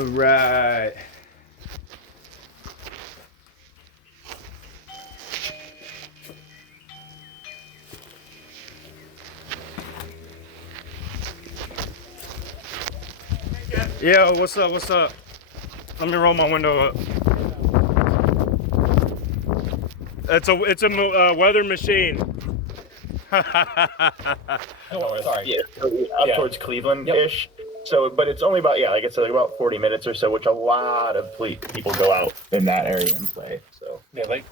All right. Yo, what's up? What's up? Let me roll my window up. It's a weather machine. Oh, sorry. Yeah, up towards Cleveland-ish. Yep. So, but it's only about, like I said, like about 40 minutes or so, which a lot of people go out in that area and play. So Yeah, like.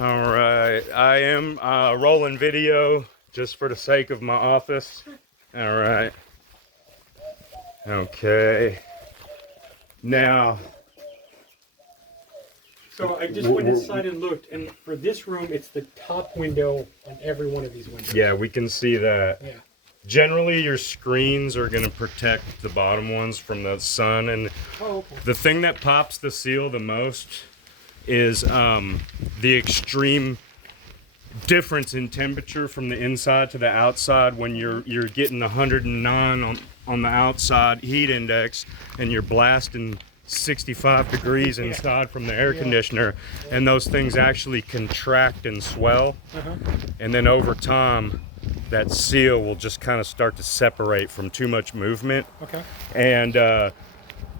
All right, I am rolling video just for the sake of my office. All right. Okay. Now. So I just went inside and looked, and for this room, it's the top window on every one of these windows. Yeah, we can see that. Yeah. Generally, your screens are going to protect the bottom ones from the sun, and the thing that pops the seal the most is the extreme difference in temperature from the inside to the outside. When you're getting 109 on the outside heat index, and you're blasting 65 degrees inside from the air conditioner, and those things actually contract and swell, and then over time that seal will just kind of start to separate from too much movement. Okay. And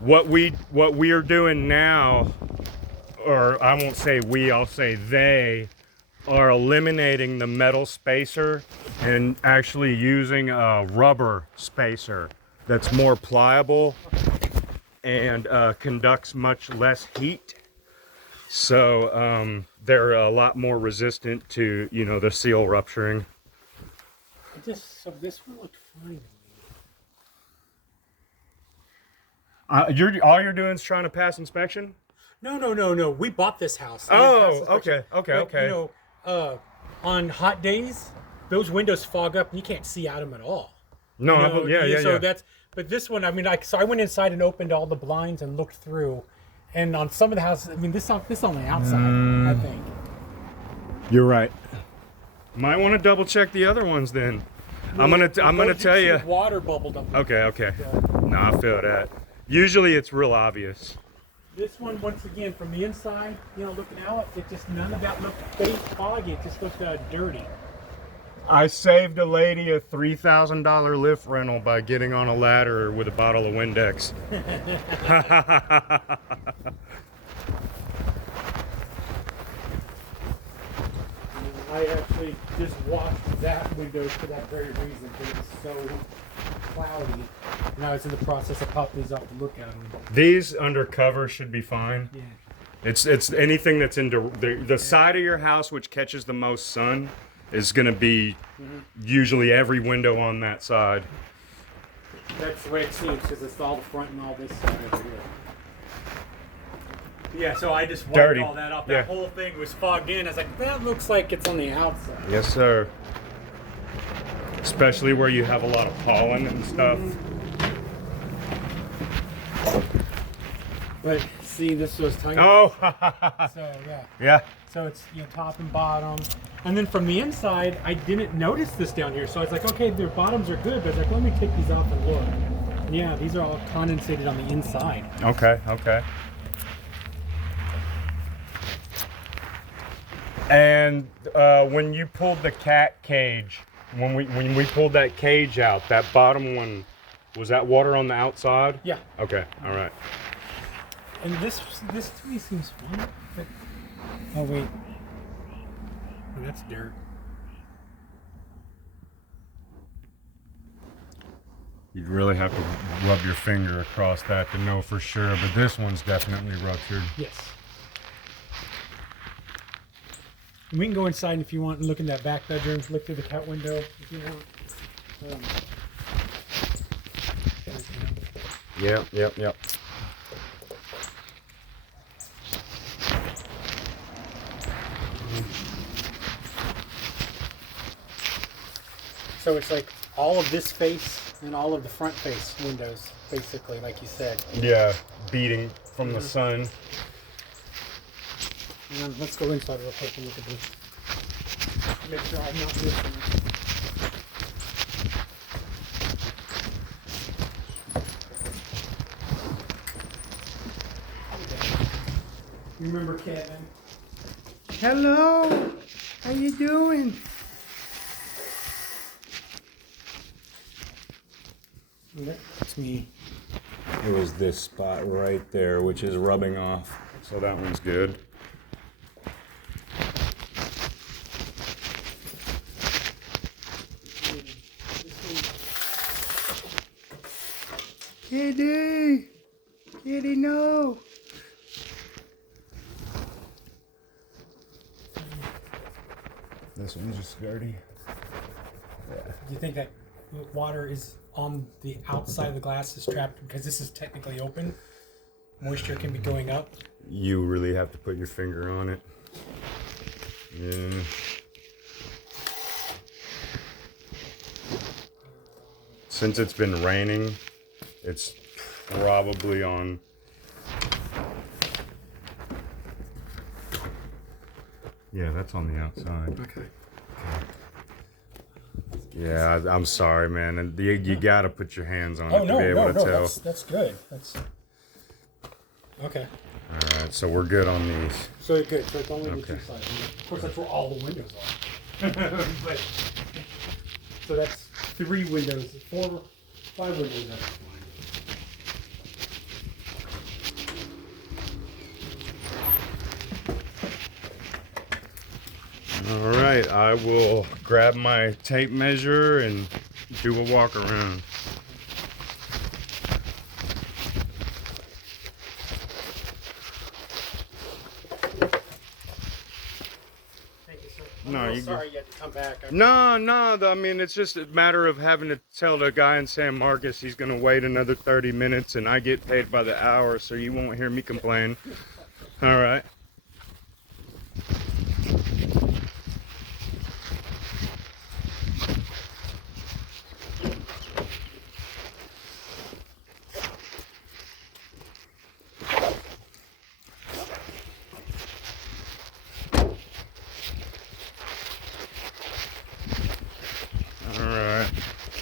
what we are doing now, or I won't say we, I'll say they, are eliminating the metal spacer and actually using a rubber spacer that's more pliable and conducts much less heat. So they're a lot more resistant to, the seal rupturing. So this one looked fine. All you're doing is trying to pass inspection? No. We bought this house. Oh, okay. On hot days, those windows fog up and you can't see out them at all. No, So but this one, so I went inside and opened all the blinds and looked through, and on some of the houses, this on the outside, I think. You're right. Might want to double check the other ones then. I'm gonna tell you. Water bubbled up. Okay. No, I feel that. Usually it's real obvious. This one, once again, from the inside, looking out, it just none of that looked fake foggy. It just looked dirty. I saved a lady a $3,000 lift rental by getting on a ladder with a bottle of Windex. I actually just washed that window for that very reason, because it was so cloudy. And I was in the process of popping these up to look at them. These undercover should be fine. Yeah. It's anything that's in the side of your house which catches the most sun is going to be usually every window on that side. That's the way it seems, because it's all the front and all this side over here. Yeah, so I just wiped all that off. That whole thing was fogged in. I was like, that looks like it's on the outside. Yes, sir. Especially where you have a lot of pollen and stuff. But see, this was tight. Oh! So, Yeah. So it's top and bottom. And then from the inside, I didn't notice this down here. So I was like, okay, their bottoms are good. But I was like, let me take these off and look. And yeah, these are all condensated on the inside. Okay. And when you pulled the cat cage, when we pulled that cage out, that bottom one, was that water on the outside? Yeah. Okay. All right. And this to me seems fine. But, oh wait. Oh, that's dirt. You'd really have to rub your finger across that to know for sure, but this one's definitely ruptured. Yes. And we can go inside if you want and look in that back bedroom, look through the cat window if you want. Yep. So it's like all of this face and all of the front face windows, basically, like you said. Yeah, beating from the sun. And let's go inside real quick and look at this. Make sure I'm not missing. You remember Kevin? Hello. How you doing? That's me. It was this spot right there, which is rubbing off. So that one's good. Kitty! Kitty, no! This one's just dirty. Yeah. Do you think that water is on the outside of the glass is trapped because this is technically open? Moisture can be going up. You really have to put your finger on it. Yeah. Since it's been raining, it's probably on. Yeah, that's on the outside. Okay. Yeah, I'm sorry, man. And you gotta put your hands on it to be able to tell. That's good. That's okay. All right, so we're good on these. So good. So it's only the Okay. two sides. Of course, that's where all the windows are. But, so that's 3 windows, 4, 5 windows. That's fine. All right, I will grab my tape measure and do a walk around. Thank you, sir. No, I'm you sorry you had to come back. No, I mean, it's just a matter of having to tell the guy in San Marcos he's going to wait another 30 minutes and I get paid by the hour, so you won't hear me complain. All right.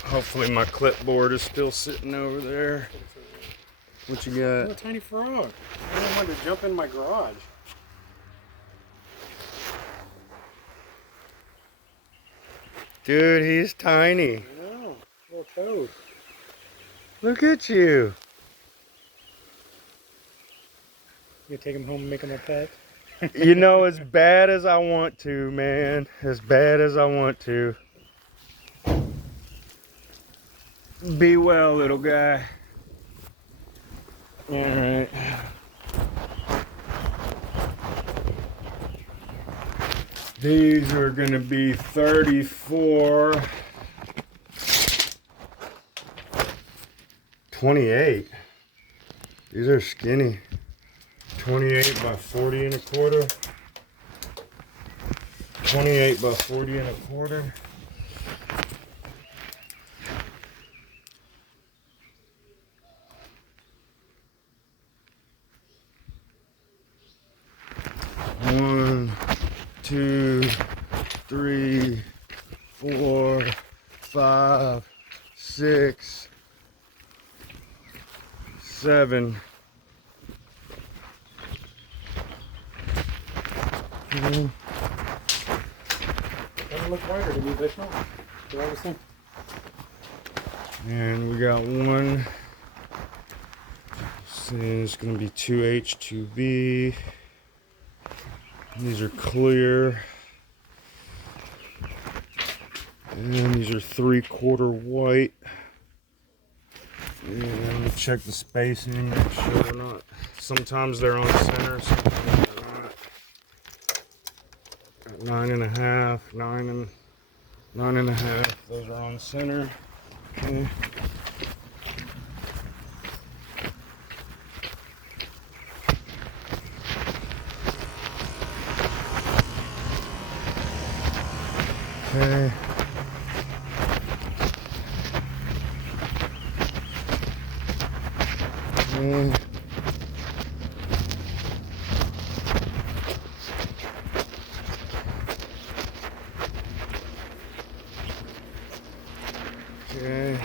Hopefully my clipboard is still sitting over there. What you got? Oh, a tiny frog. I don't want to jump in my garage. Dude, he's tiny. I know. Little toad. Look at you. You take him home and make him a pet? You know, as bad as I want to, man. As bad as I want to. Be well, little guy. All right. These are gonna be 34. 28. These are skinny. 28 by 40 and a quarter. 28 by 40 and a quarter. One, 2, 3, 4, 5, 6, 7. Doesn't look wider to me, but it's not. They're all the same. And we got one. So it's going to be 2H, 2B. These are clear. And these are 3/4 white. And check the spacing, make sure they're not. Sometimes they're on center, sometimes they're not. Got 9.5, 9.5. Those are on center. Okay. Okay. And Okay.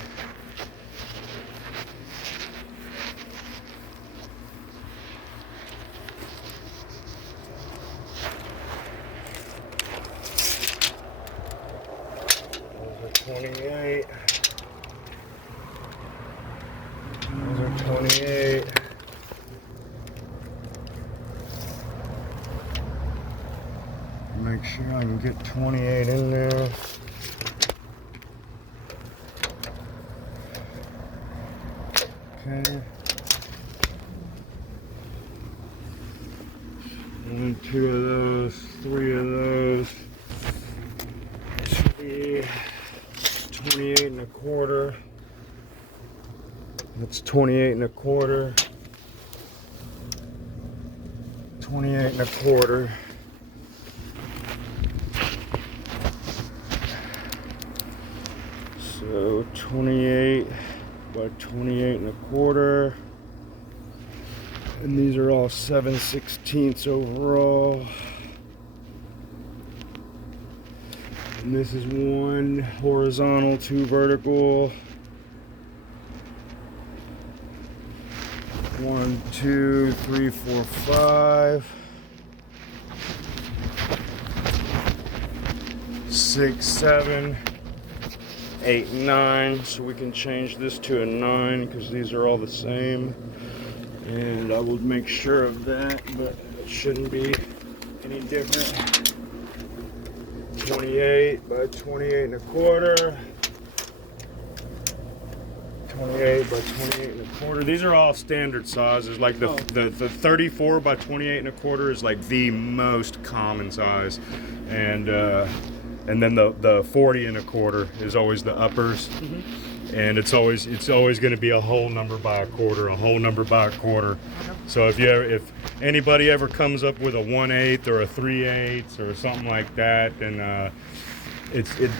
Those are 28. Those are 28. Make sure I can get 28 in there. Okay. 1, 2 of those, 3 of those. 28 and a quarter. That's 28 and a quarter. 28 and a quarter. So 28 by 28 and a quarter. And these are all 7/16 overall. And this is 1 horizontal, 2 vertical. 1, 2, 3, 4, 5. 6, 7, 8, 9. So we can change this to a 9 because these are all the same. And I will make sure of that, but it shouldn't be any different. 28 by 28 and a quarter. 28 by 28 and a quarter. These are all standard sizes. Like the 34 by 28 and a quarter is like the most common size, and then the 40 and a quarter is always the uppers. Mm-hmm. And it's always going to be a whole number by a quarter, a whole number by a quarter. Okay. So if anybody ever comes up with a 1/8 or a 3/8 or something like that, then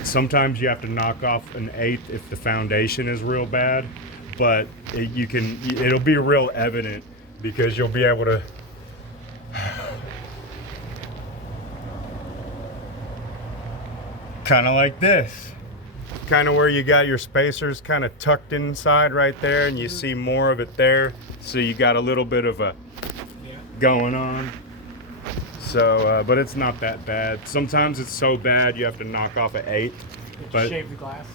sometimes you have to knock off an 1/8 if the foundation is real bad, but it'll be real evident because you'll be able to kind of like this. Kind of where you got your spacers kind of tucked inside right there, and you see more of it there, so you got a little bit of a going on. So but it's not that bad. Sometimes it's so bad you have to knock off an 8. But shave the glass,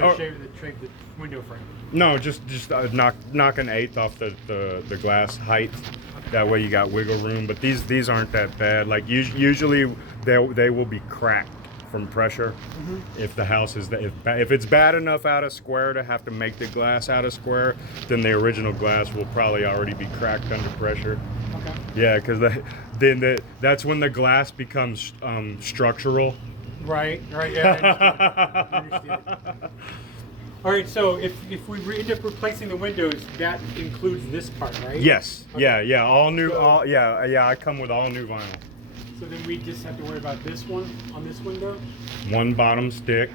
or shave the window frame. No, just knock an 1/8 off the glass height. That way you got wiggle room. But these aren't that bad. Like usually they will be cracked from pressure. Mm-hmm. If the house is if it's bad enough out of square to have to make the glass out of square, then the original glass will probably already be cracked under pressure. Okay. Yeah, because that's when the glass becomes structural. Right. Yeah. I understand. All right. So if we end up replacing the windows, that includes this part, right? Yes. Okay. Yeah. All new. So, I come with all new vinyl. So then we just have to worry about this one on this window? 1 bottom stick.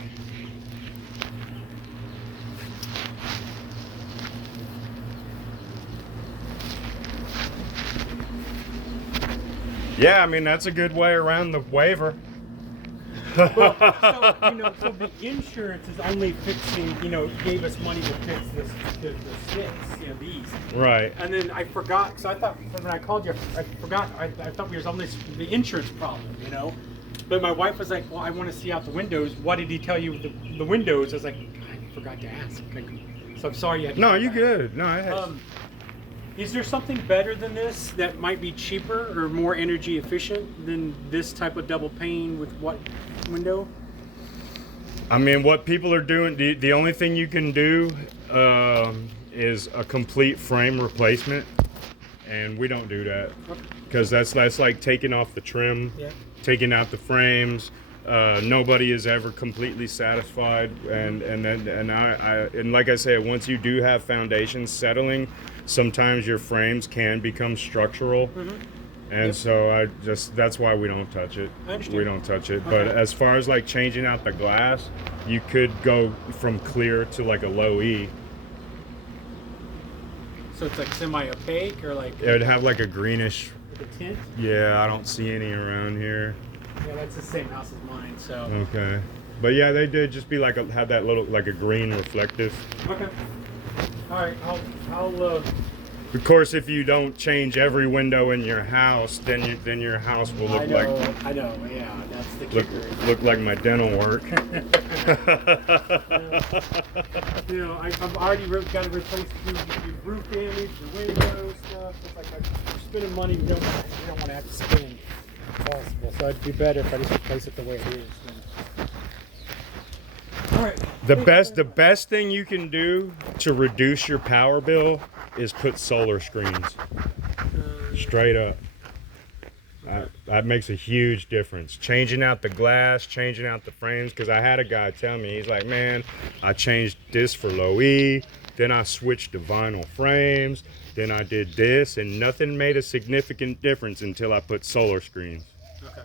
Yeah, I mean, that's a good way around the waiver. Well, so the insurance is only fixing, gave us money to fix the sticks, these. Right. And then I forgot, because I thought when I called you, I forgot, I thought we were on the insurance problem, But my wife was like, well, I want to see out the windows. Why did he tell you the windows? I was like, I forgot to ask. So I'm sorry you had to. No, you're good. No, is there something better than this that might be cheaper or more energy efficient than this type of double pane with what window? I mean, what people are doing, the only thing you can do is a complete frame replacement, and we don't do that because that's like taking off the trim, taking out the frames. Nobody is ever completely satisfied, and like I said, once you do have foundations settling, sometimes your frames can become structural. Mm-hmm. And so that's why we don't touch it. I understand. We don't touch it. Okay. But as far as like changing out the glass, you could go from clear to like a low E. So it's like semi-opaque or like? It would have like a greenish. Like a tint? Yeah, I don't see any around here. Yeah, that's the same house as mine. So. Okay. But yeah, they did just be like have that little like a green reflective. Okay. All right. I'll. Of course, if you don't change every window in your house, then your house will look like. I know. Yeah, that's the Look, kicker. look like my dental work. You know, I've already got to replace the roof damage, the windows stuff. It's like you're spending money you don't want to have to spend. If possible. So it'd be better if I just replace it the way it is. All right. The best thing you can do to reduce your power bill is put solar screens. Straight up. That makes a huge difference. Changing out the glass, changing out the frames, because I had a guy tell me, he's like, man, I changed this for low E, then I switched to vinyl frames, then I did this, and nothing made a significant difference until I put solar screens. Okay.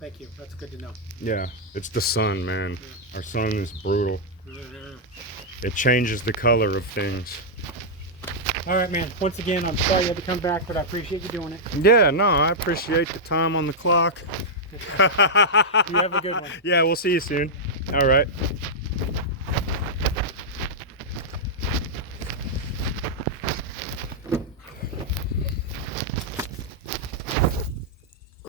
Thank you. That's good to know. Yeah, it's the sun, man. Yeah. Our sun is brutal. Yeah. It changes the color of things. All right, man. Once again, I'm sorry you had to come back, but I appreciate you doing it. Yeah, no, I appreciate the time on the clock. You have a good one. Yeah, we'll see you soon. All right.